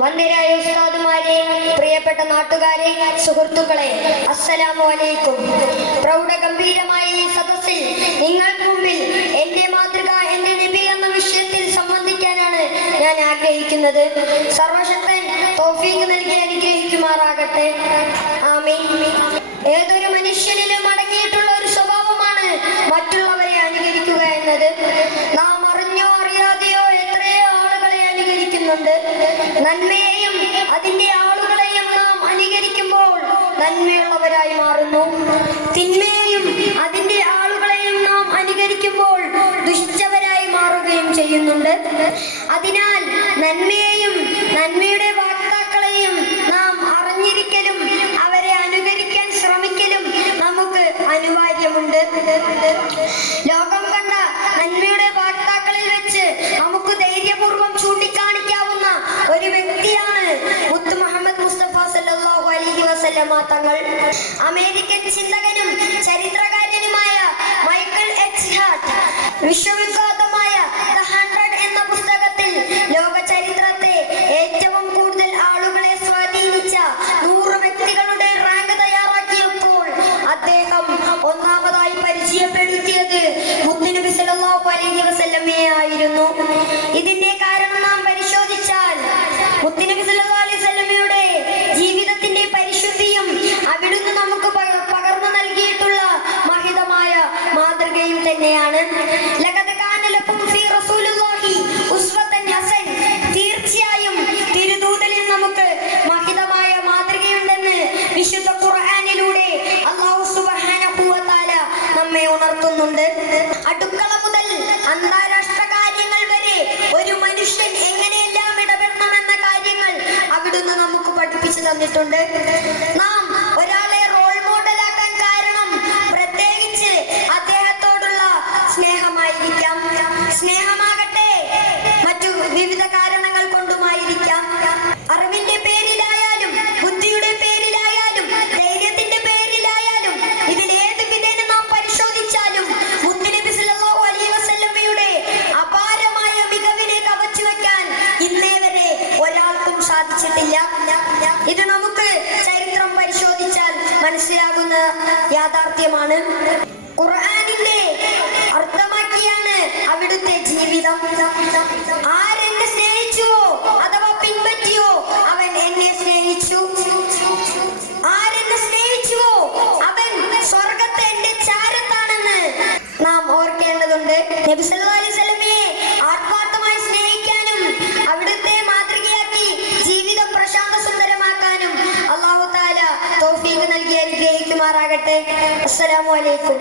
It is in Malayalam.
വന്ദരായ ഉസ്താദുമാരെ പ്രിയപ്പെട്ട നാട്ടുകാരെ സുഹൃത്തുക്കളെ അസ്സലാമു അലൈക്കും. പ്രൗഢഗംഭീരമായ ഈ സദസ്സിൽ നിങ്ങൾക്ക് മുമ്പിൽ എന്റെ മാതൃക എന്റെ നബി എന്ന വിഷയത്തിൽ സംബന്ധിക്കാനാണ് ഞാൻ ആഗ്രഹിക്കുന്നത്. സർവശക്തൻ തോഫീക്ക് നൽകി അനുഗ്രഹിക്കുമാറാകട്ടെ. ആമീൻ. ഏതൊരു മനുഷ്യനിലും അടങ്ങിയിട്ടുള്ള ഒരു സ്വഭാവമാണ് മറ്റുള്ളവരെ അനുകരിക്കുക എന്നത്. നാം അനുകരിക്കുന്നുണ്ട് നന്മയെയും അതിന്റെ ആളുകളെയും നാം അനുകരിക്കുമ്പോൾ നന്മയുള്ളവരായി മാറുന്നു. തിന്മയെയും അതിന്റെ ആളുകളെയും നാം അനുകരിക്കുമ്പോൾ ദുഷ്ടവരായി മാറുകയും ചെയ്യുന്നുണ്ട്. അതിനാൽ നന്മയെയും നന്മയുടെ വാക്താക്കളെയും നാം അറിഞ്ഞിരിക്കലും അവരെ അനുകരിക്കാൻ ശ്രമിക്കലും നമുക്ക് അനിവാര്യമുണ്ട്. ലോകം കണ്ട വസല്ലമ തങ്ങൾ. അമേരിക്കൻ ചിന്തകനും ചരിത്രകാരനുമായ മൈക്കിൾ എച്ച്. ഹാർട്ട്. വിശ്വവിഖ്യാതമായ നമ്മെ ഉണർത്തുന്നുണ്ട്. അടുക്കള മുതൽ അന്താരാഷ്ട്ര കാര്യങ്ങൾ വരെ ഒരു മനുഷ്യൻ എങ്ങനെയെല്ലാം ഇടപെടണമെന്ന കാര്യങ്ങൾ അവിടുന്ന് നമുക്ക് പഠിപ്പിച്ചു തന്നിട്ടുണ്ട്. നാം ഒരാളെ റോൾ മോഡലാക്കാൻ കാരണം പ്രത്യേകിച്ച് അദ്ദേഹത്തോടുള്ള സ്നേഹമായിരിക്കാം. സ്നേഹമാകട്ടെ യാഥാർത്ഥ്യമാണ് ഖുർആാനിന്റെ അർത്ഥമാക്കിയാണ് അവിടുത്തെ ജീവിതം. ആരെന്നെ സ്നേഹിച്ചുവോ അഥവാ പിൻപറ്റിയോ അവൻ എന്നെ സ്നേഹിച്ചു. ആരെന്നെ സ്നേഹിച്ചുവോ അവൻ സ്വർഗത്തെ എന്റെ ചാരത്താണെന്ന് നാം ഓർക്കേണ്ടതുണ്ട്. നബി അനുഗ്രഹിക്കുമാറാകട്ടെ അസ്സലാമു അലൈക്കും.